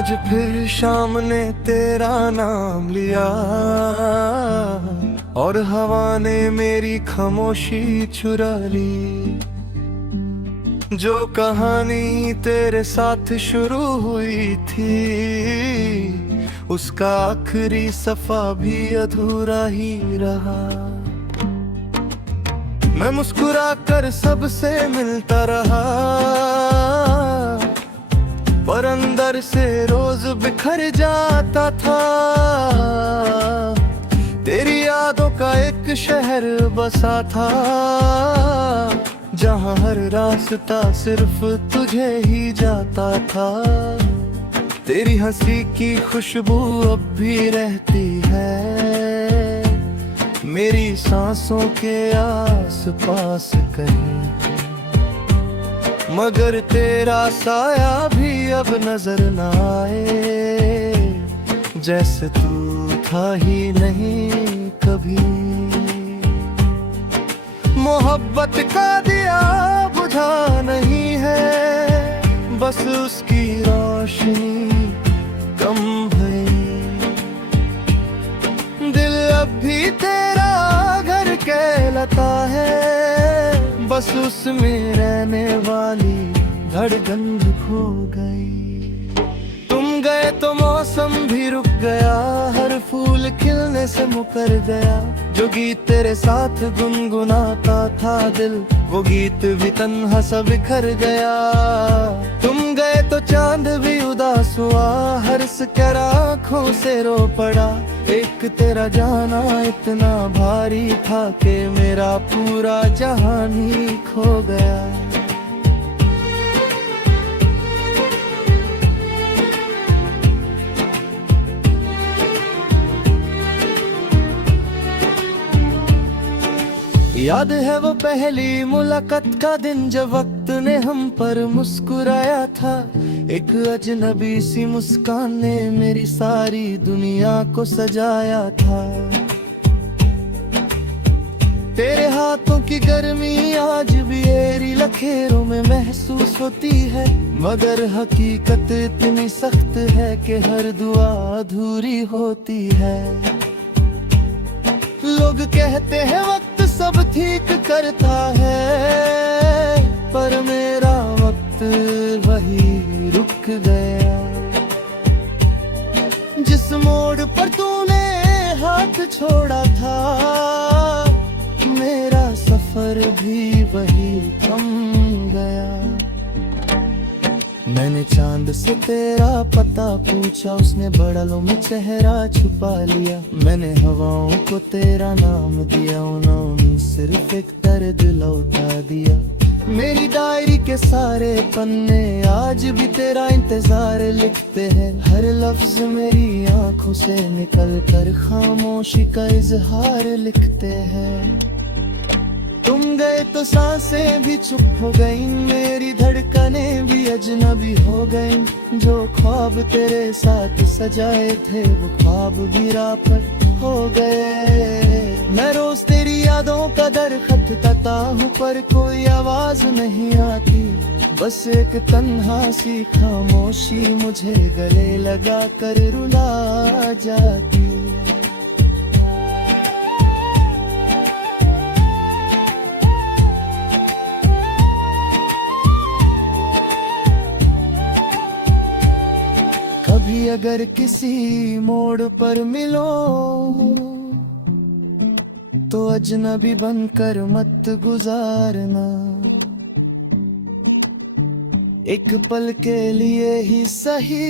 आज फिर शाम ने तेरा नाम लिया और हवा ने मेरी खामोशी चुरा ली। जो कहानी तेरे साथ शुरू हुई थी उसका आखिरी सफा भी अधूरा ही रहा। मैं मुस्कुरा कर सबसे मिलता रहा पर अंदर से रोज बिखर जाता था। तेरी यादों का एक शहर बसा था जहाँ हर रास्ता सिर्फ तुझे ही जाता था। तेरी हंसी की खुशबू अब भी रहती है मेरी सांसों के आस पास कहीं, मगर तेरा साया भी अब नजर न आए जैसे तू था ही नहीं कभी। मोहब्बत का दिया बुझा नहीं है बस उसकी रोशनी कम भई। दिल अब भी तेरा घर कहलाता है बस उसमें रहने वाली धड़कन खो गई। तुम गए तो मौसम भी रुक गया, हर फूल खिलने से मुकर गया। जो गीत तेरे साथ गुनगुनाता था दिल, वो गीत भी तन्हा सा बिखर गया। तुम गए तो चांद भी उदास हुआ, हर सकरा आँखों से रो पड़ा। एक तेरा जाना इतना भारी था कि मेरा पूरा जहान ही खो गया। याद है वो पहली मुलाकात का दिन जब वक्त ने हम पर मुस्कुराया था। एक अजनबी सी मुस्कान ने मेरी सारी दुनिया को सजाया था। तेरे हाथों की गर्मी आज भी एरी लखेरों में महसूस होती है, मगर हकीकत इतनी सख्त है कि हर दुआ अधूरी होती है। लोग कहते हैं वक्त सब ठीक करता है, पर मेरा वक्त वही रुक गया। जिस मोड़ पर तूने हाथ छोड़ा था, मेरा सफर भी वही थम गया। मैंने चांद से तेरा पता पूछा, उसने बड़लों में चेहरा छुपा लिया। मैंने हवाओं को तेरा नाम दिया, उन्होंने सिर्फ एक दर्द लौटा दिया। मेरी डायरी के सारे पन्ने आज भी तेरा इंतजार लिखते हैं। हर लफ्ज मेरी आंखों से निकल कर खामोशी का इजहार लिखते हैं। तुम गए तो सांसें भी चुप हो गईं, मेरी धड़कनें भी अजनबी हो गईं। जो ख्वाब तेरे साथ सजाए थे वो ख्वाब भी राह पर हो गए। मैं रोज तेरी यादों का दरखत देता हूँ पर कोई आवाज नहीं आती। बस एक तन्हा सी खामोशी मुझे गले लगा कर रुला जाती। कभी अगर किसी मोड़ पर मिलो तो अजनबी बनकर मत गुजारना। एक पल के लिए ही सही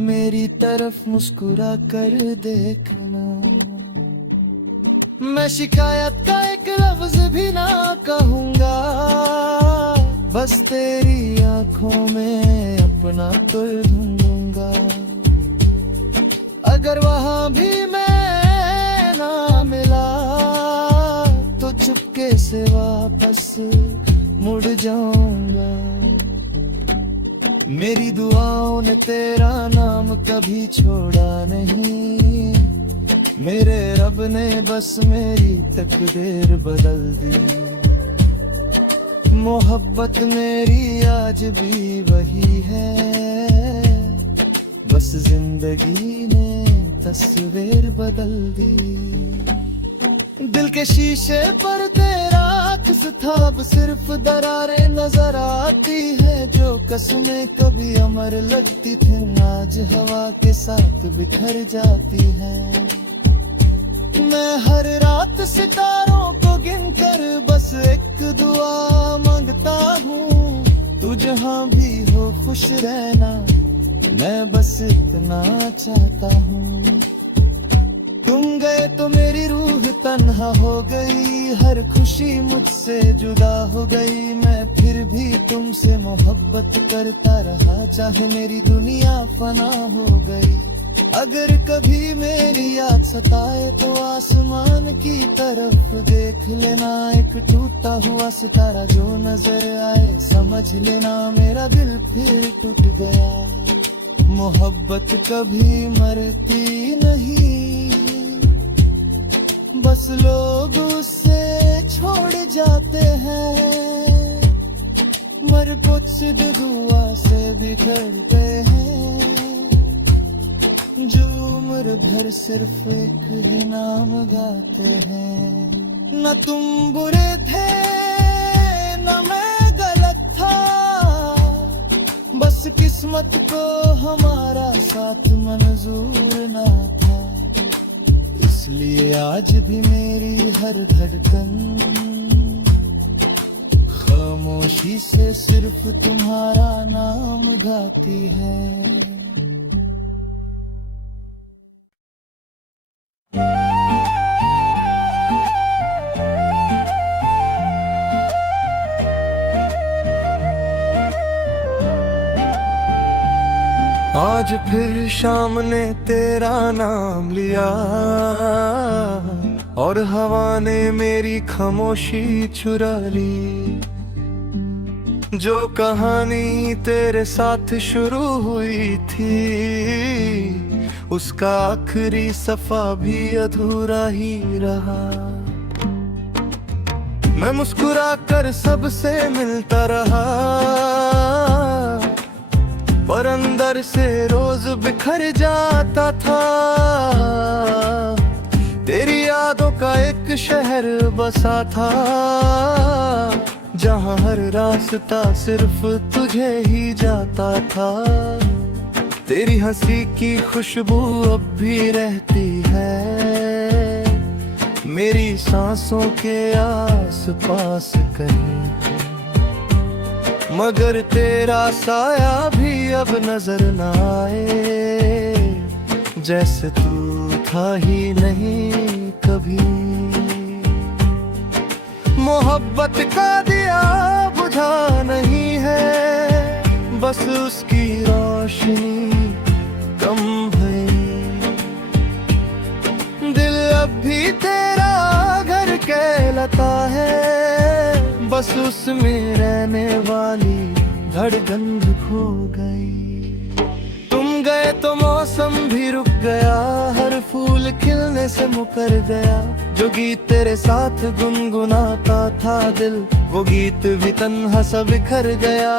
मेरी तरफ मुस्कुरा कर देखना। मैं शिकायत का एक लफ्ज भी ना कहूँगा, बस तेरी आंखों में अपना तुल ढूंढूंगा। अगर वहां भी मैं ना मिला तो चुपके से वापस मुड़ जाऊंगा। मेरी दुआओं ने तेरा नाम कभी छोड़ा नहीं, मेरे रब ने बस मेरी तकदीर बदल दी। मोहब्बत मेरी आज भी वही है, बस जिंदगी ने तस्वीर बदल दी। दिल के शीशे पर तेरा अक्स था, अब सिर्फ दरारें नजर आती है। जो कसमें कभी अमर लगती थी, आज हवा के साथ बिखर जाती है। मैं हर रात सितारों को गिनकर बस एक दुआ मांगता हूँ, तू जहाँ भी हो खुश रहना, मैं बस इतना चाहता हूँ। तुम गए तो मेरी रूह तन्हा हो गई, हर खुशी मुझसे जुदा हो गई। मैं फिर भी तुमसे मोहब्बत करता रहा, चाहे मेरी दुनिया फना हो गई। अगर कभी मेरी याद सताए तो आसमान की तरफ देख लेना, एक टूटा हुआ सितारा जो नजर आए, समझ लेना मेरा दिल फिर टूट गया। मोहब्बत कभी मरती नहीं, बस लोग उसे छोड़ जाते हैं। मर कुछ दुआ से बिखरते हैं, जो उम्र भर सिर्फ एक ही नाम गाते हैं। न तुम बुरे थे न मैं गलत था, बस किस्मत को हमारा साथ मंजूर ना था। इसलिए आज भी मेरी हर धड़कन खामोशी से सिर्फ तुम्हारा नाम गाती है। आज फिर शाम ने तेरा नाम लिया, और हवा ने मेरी खामोशी चुरा ली। जो कहानी तेरे साथ शुरू हुई थी, उसका आखिरी सफा भी अधूरा ही रहा। मैं मुस्कुरा कर सबसे मिलता रहा, पर अंदर से रोज बिखर जाता था। तेरी यादों का एक शहर बसा था, जहां हर रास्ता सिर्फ तुझे ही जाता था। तेरी हंसी की खुशबू अब भी रहती है, मेरी सांसों के आस पास कहीं। मगर तेरा साया भी अब नजर न आए, जैसे तू था ही नहीं कभी। मोहब्बत का दिया बुझा नहीं है, बस उसकी रोशनी कम भई। दिल अब भी तेरा घर कहलाता है, बस उसमें रहने वाली धड़कन खो गई। तुम गए तो मौसम भी रुक गया, हर फूल खिलने से मुकर गया। जो गीत तेरे साथ गुनगुनाता था दिल, वो गीत भी तन्हा सा बिखर गया।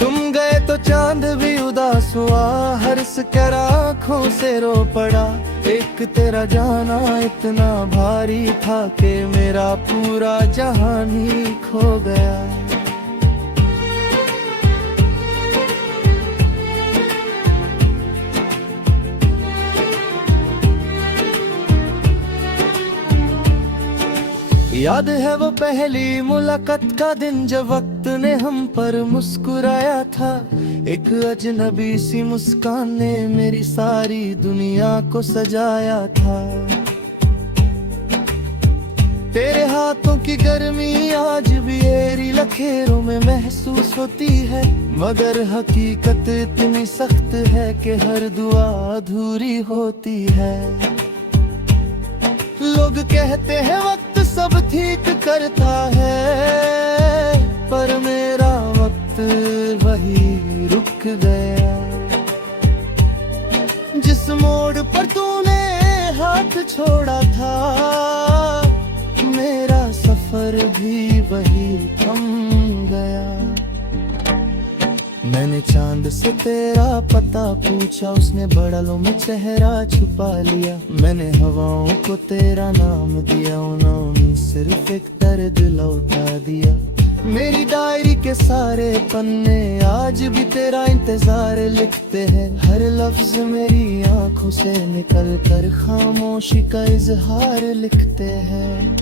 तुम गए तो चांद भी उदास हुआ, हर कर आँखों से रो पड़ा। एक तेरा जाना इतना भारी था कि मेरा पूरा जहान ही खो गया। याद है वो पहली मुलाकात का दिन, जब वक्त ने हम पर मुस्कुराया था। एक अजनबी सी मुस्कान ने मेरी सारी दुनिया को सजाया था। तेरे हाथों की गर्मी आज भी एरी लखेरों में महसूस होती है, मगर हकीकत इतनी सख्त है कि हर दुआ अधूरी होती है। लोग कहते हैं वक्त सब ठीक करता है, पर मेरा वक्त वही रुक गया। जिस मोड़ पर तूने हाथ छोड़ा था, मेरा सफर भी वही थम चांद से तेरा पता पूछा, उसने बड़लों में चेहरा छुपा लिया। मैंने हवाओं को तेरा नाम दिया, उन्होंने सिर्फ एक दर्द लौटा दिया। मेरी डायरी के सारे पन्ने आज भी तेरा इंतजार लिखते हैं। हर लफ्ज मेरी आंखों से निकल कर खामोशी का इजहार लिखते हैं।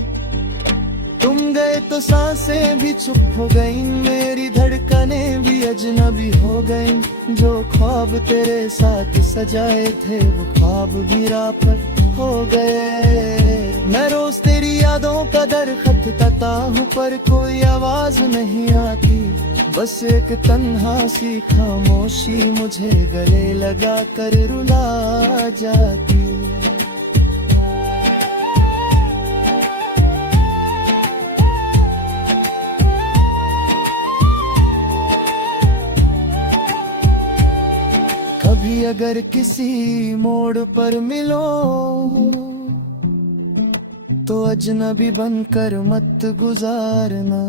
तुम गए तो सांसें भी चुप हो गई, मेरी धड़कनें भी अजनबी हो गई। जो ख्वाब तेरे साथ सजाए थे वो ख्वाब भी राह पर हो गए। मैं रोज तेरी यादों का दरखत देता हूँ पर कोई आवाज नहीं आती। बस एक तन्हा सी खामोशी मुझे गले लगा कर रुला जाती। कभी अगर किसी मोड़ पर मिलो तो अजनबी बनकर मत गुजारना।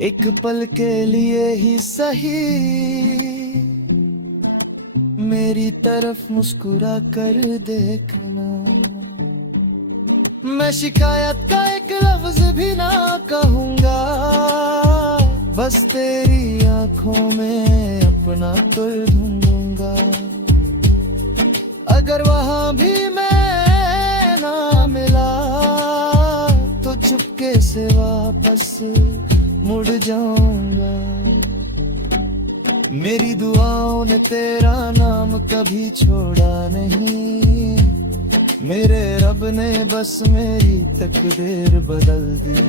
एक पल के लिए ही सही मेरी तरफ मुस्कुरा कर देखना। मैं शिकायत का एक लफ्ज भी ना कहूँगा, बस तेरी आंखों में अपना तुल ढूंढूंगा। अगर वहां भी मैं ना मिला तो चुपके से वापस मुड़ जाऊंगा। मेरी दुआओं ने तेरा नाम कभी छोड़ा नहीं, मेरे रब ने बस मेरी तकदीर बदल दी।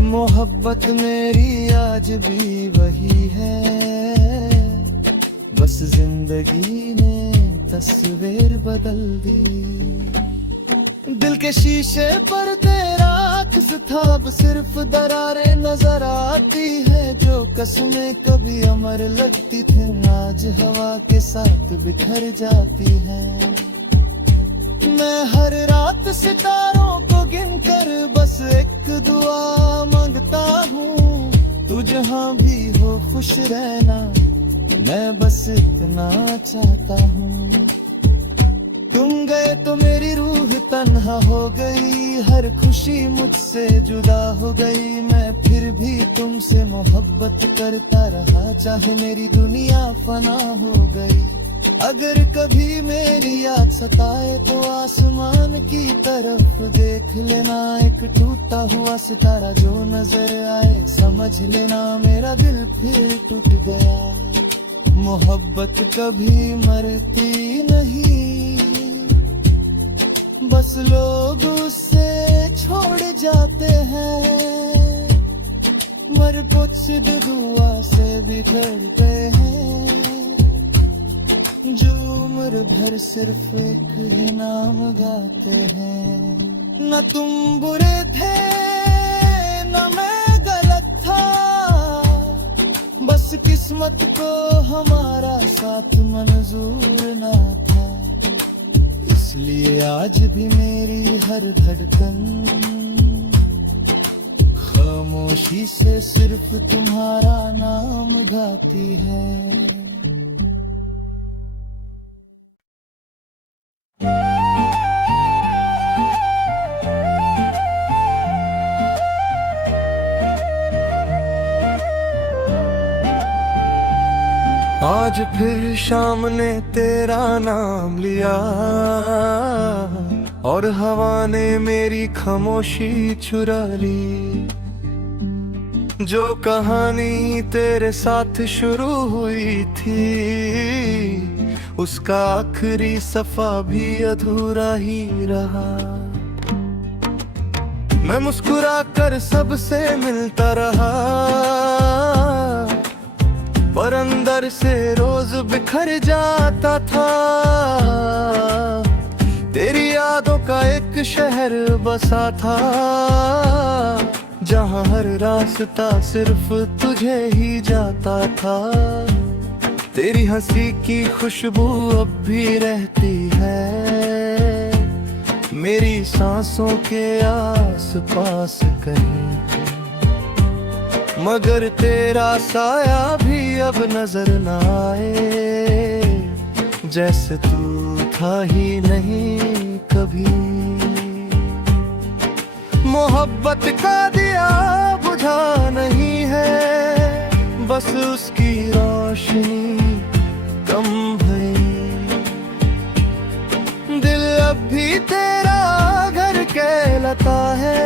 मोहब्बत मेरी आज भी वही है, बस जिंदगी ने तस्वीर बदल दी। दिल के शीशे पर तेरा अक्स था, अब सिर्फ दरारें नजर आती है। जो कसमें कभी अमर लगती थी आज हवा के साथ बिखर जाती है। मैं हर रात सितारों को गिनकर बस एक दुआ मांगता हूँ, तू जहाँ भी हो खुश रहना, मैं बस इतना चाहता हूँ। तुम गए तो मेरी रूह तन्हा हो गई, हर खुशी मुझसे जुदा हो गई। मैं फिर भी तुमसे मोहब्बत करता रहा, चाहे मेरी दुनिया फना हो गई। अगर कभी मेरी याद सताए तो आसमान की तरफ देख लेना। एक टूटा हुआ सितारा जो नजर आए समझ लेना, मेरा दिल फिर टूट गया। मोहब्बत कभी मरती नहीं, बस लोग उससे छोड़ जाते हैं। मर कुछ दुआ से बिखर गए हैं, जो उम्र भर सिर्फ एक ही नाम गाते हैं। न तुम बुरे थे न मैं गलत था, बस किस्मत को हमारा साथ मंजूर ना था। इसलिए आज भी मेरी हर धड़कन खामोशी से सिर्फ तुम्हारा नाम गाती है। आज फिर शाम ने तेरा नाम लिया और हवा ने मेरी खामोशी चुरा ली। जो कहानी तेरे साथ शुरू हुई थी उसका आखिरी सफा भी अधूरा ही रहा। मैं मुस्कुरा कर सबसे मिलता रहा, पर अंदर से रोज बिखर जाता था। तेरी यादों का एक शहर बसा था, जहाँ हर रास्ता सिर्फ तुझे ही जाता था। तेरी हंसी की खुशबू अब भी रहती है मेरी सांसों के आस पास कहीं। मगर तेरा साया भी अब नजर न आए, जैसे तू था ही नहीं कभी। मोहब्बत का दिया बुझा नहीं है, बस उसकी रोशनी कम भई। दिल अब भी तेरा घर कहलाता है,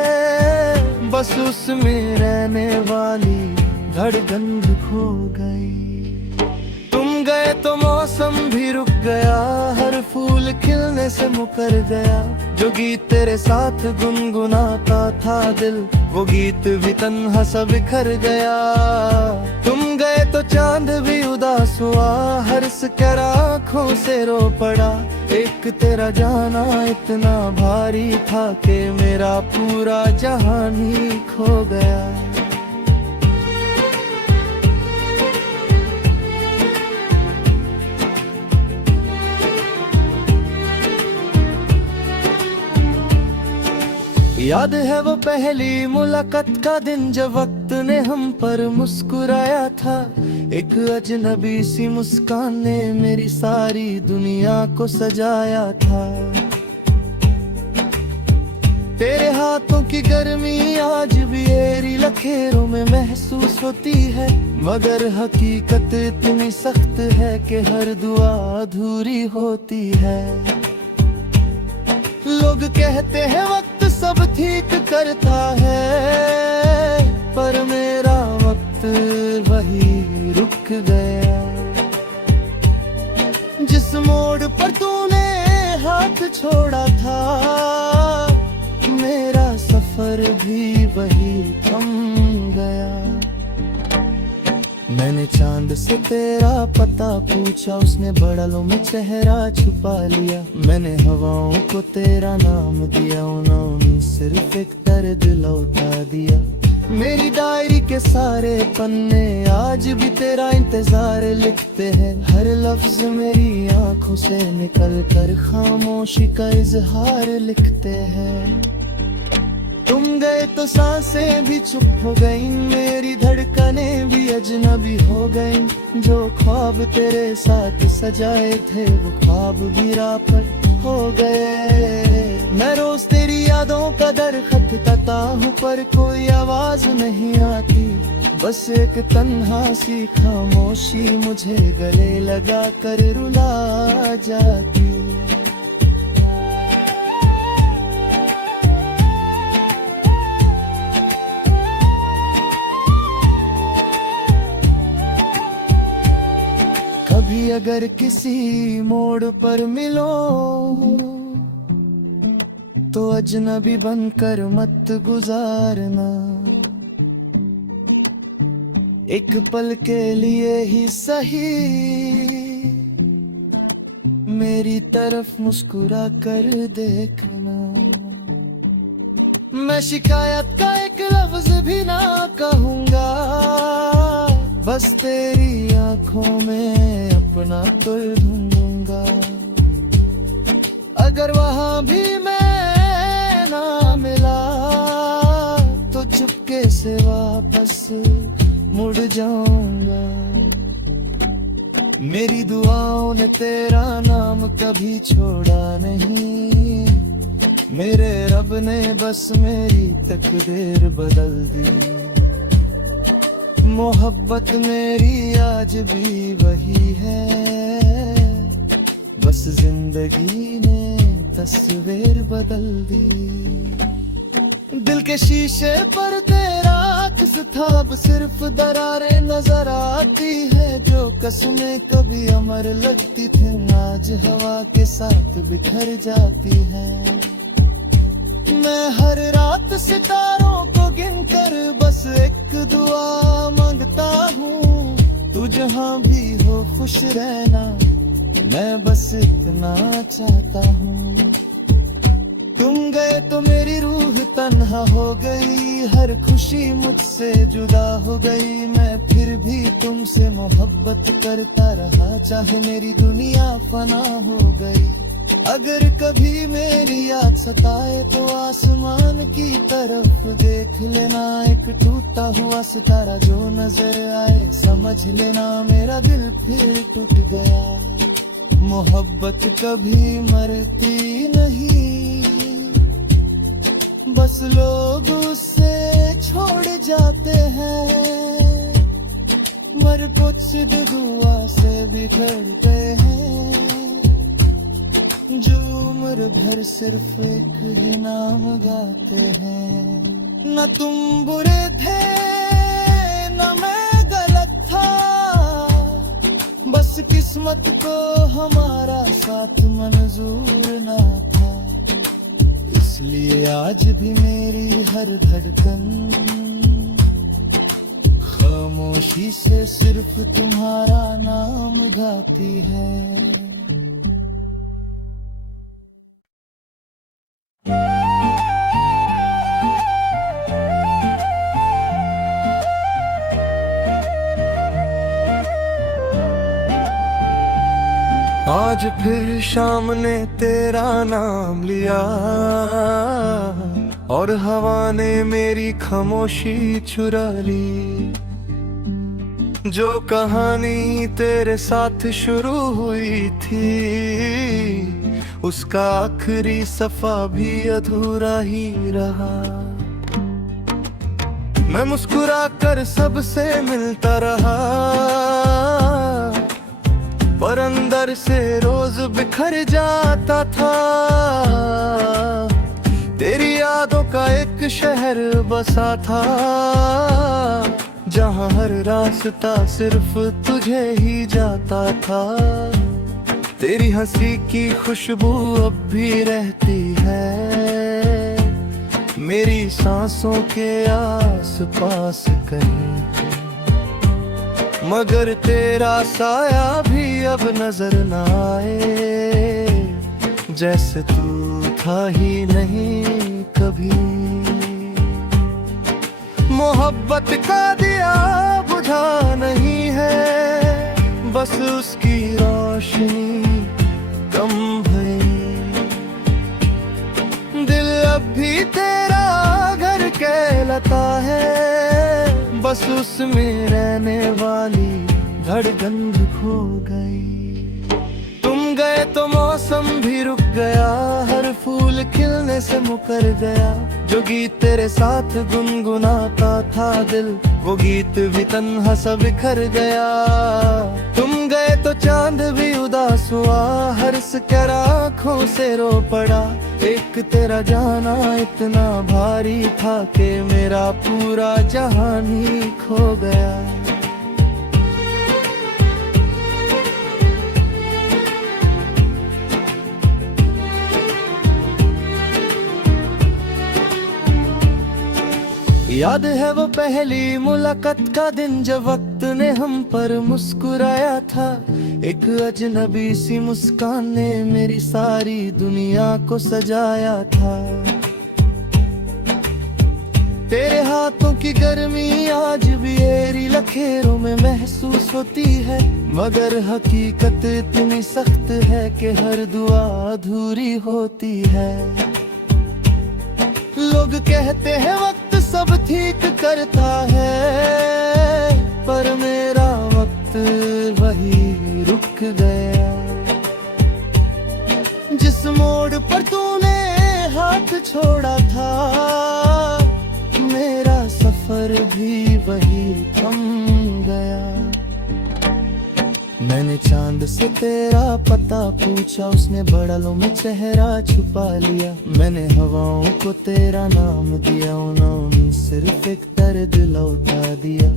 बस उसमें रहने वाली धड़कन भी खो गई। तुम गए तो मौसम भी रुक गया, हर फूल खिलने से मुकर गया। जो गीत तेरे साथ गुनगुनाता था दिल, वो गीत भी तन्हा सा बिखर गया। तुम गए तो चांद भी उदास हुआ, हर कर आँखों से रो पड़ा। एक तेरा जाना इतना भारी था कि मेरा पूरा जहान ही खो गया। याद है वो पहली मुलाकात का दिन, जब वक्त ने हम पर मुस्कुराया था। एक अजनबी सी मुस्कान ने मेरी सारी दुनिया को सजाया था। तेरे हाथों की गर्मी आज भी एरी लकीरों में महसूस होती है, मगर हकीकत इतनी सख्त है कि हर दुआ अधूरी होती है। लोग कहते हैं वक्त सब ठीक करता है, पर मेरा वक्त वही रुक गया। जिस मोड़ पर तूने हाथ छोड़ा था, मेरा सफर भी वही थम गया। मैंने चांद से तेरा पता पूछा, उसने बड़लों में चेहरा छुपा लिया। मैंने हवाओं को तेरा नाम दिया, उन्होंने सिर्फ एक दर्द लौटा दिया। मेरी डायरी के सारे पन्ने आज भी तेरा इंतजार लिखते हैं। हर लफ्ज मेरी आंखों से निकल कर खामोशी का इजहार लिखते हैं। तुम गए तो सांसें भी चुप हो गई, मेरी धड़कनें भी अजनबी हो गई। जो ख्वाब तेरे साथ सजाए थे वो ख्वाब भी राह पर हो गए। मैं रोज तेरी यादों का दरखत करता हूँ, पर कोई आवाज नहीं आती। बस एक तन्हा सी खामोशी मुझे गले लगा कर रुला जाती। कभी अगर किसी मोड़ पर मिलो तो अजनबी बनकर मत गुजारना। एक पल के लिए ही सही मेरी तरफ मुस्कुरा कर देखना। मैं शिकायत का एक लफ्ज भी ना कहूँगा, बस तेरी आंखों में अपना तुल ढूंढूंगा। अगर वहां भी मैं ना मिला तो चुपके से वापस मुड़ जाऊंगा। मेरी दुआओं ने तेरा नाम कभी छोड़ा नहीं, मेरे रब ने बस मेरी तकदीर बदल दी। मोहब्बत मेरी आज भी वही है, बस जिंदगी ने तस्वीर बदल दी। दिल के शीशे पर तेरा अक्स था, अब सिर्फ दरारें नजर आती है। जो कसमें कभी अमर लगती थी आज हवा के साथ बिखर जाती है। मैं हर रात सितारों को गिनकर बस एक दुआ मांगता हूँ, तू जहाँ भी हो खुश रहना, मैं बस इतना चाहता हूँ। तुम गए तो मेरी रूह तन्हा हो गई, हर खुशी मुझसे जुदा हो गई। मैं फिर भी तुमसे मोहब्बत करता रहा, चाहे मेरी दुनिया फना हो गई। अगर कभी मेरी याद सताए तो आसमान की तरफ देख लेना, एक टूटा हुआ सितारा जो नजर आए समझ लेना मेरा दिल फिर टूट गया। मोहब्बत कभी मरती नहीं, बस लोग उसे छोड़ जाते हैं, मर कुछ दुआ से बिखर गए हैं, जो उम्र भर सिर्फ एक ही नाम गाते हैं। न तुम बुरे थे न मैं गलत था, बस किस्मत को हमारा साथ मंजूर ना था, इसलिए आज भी मेरी हर धड़कन खामोशी से सिर्फ तुम्हारा नाम गाती है। आज फिर शाम ने तेरा नाम लिया और हवा ने मेरी खामोशी चुरा ली। जो कहानी तेरे साथ शुरू हुई थी उसका आखिरी सफा भी अधूरा ही रहा। मैं मुस्कुरा कर सबसे मिलता रहा, पर अंदर से रोज बिखर जाता था। तेरी यादों का एक शहर बसा था, जहां हर रास्ता सिर्फ तुझे ही जाता था। तेरी हंसी की खुशबू अब भी रहती है मेरी सांसों के आस पास कहीं, मगर तेरा साया भी अब नजर न आए, जैसे तू था ही नहीं कभी। मोहब्बत का दिया बुझा नहीं है, बस उसकी रोशनी कम भई। दिल अब भी तेरा घर कहलाता है, बस उसमें रहने वाली धड़कन खो गई। तुम गए तो मौसम भी रुक गया, हर फूल खिलने से मुकर गया। जो गीत तेरे साथ गुनगुनाता था दिल, वो गीत भी तन्हा सा बिखर गया। तुम गए तो चांद भी उदास हुआ, हर सिकरा आँखों से रो पड़ा। एक तेरा जाना इतना भारी था कि मेरा पूरा जहान ही खो गया। याद है वो पहली मुलाकात का दिन, जब वक्त ने हम पर मुस्कुराया था। एक अजनबी सी मुस्कान ने मेरी सारी दुनिया को सजाया था। तेरे हाथों की गर्मी आज भी एरी लखेरों में महसूस होती है, मगर हकीकत इतनी सख्त है कि हर दुआ अधूरी होती है। लोग कहते हैं वक्त सब ठीक करता है, पर मेरा वक्त वही रुक गया। जिस मोड़ पर तूने हाथ छोड़ा था, मेरा सफर भी वही थम गया। मैंने चांद से तेरा पता पूछा, उसने बड़लों में चेहरा छुपा लिया। मैंने हवाओं को तेरा नाम दिया, उन्होंने सिर्फ एक दर्द लौटा दिया।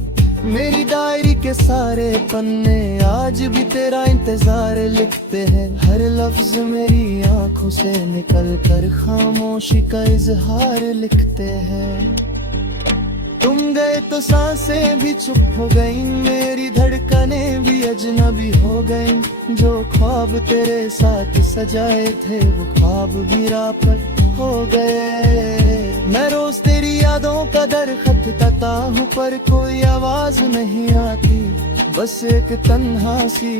मेरी डायरी के सारे पन्ने आज भी तेरा इंतजार लिखते हैं, हर लफ्ज मेरी आंखों से निकल कर खामोशी का इजहार लिखते हैं। तुम गए तो सांसें भी चुप हो गई, मेरी धड़कनें भी अजनबी हो गई। जो ख्वाब तेरे साथ सजाए थे वो ख्वाब भी रापत हो गए। मैं रोज तेरी यादों का दरखत करता हूँ, पर कोई आवाज नहीं आती, बस एक तन्हा सी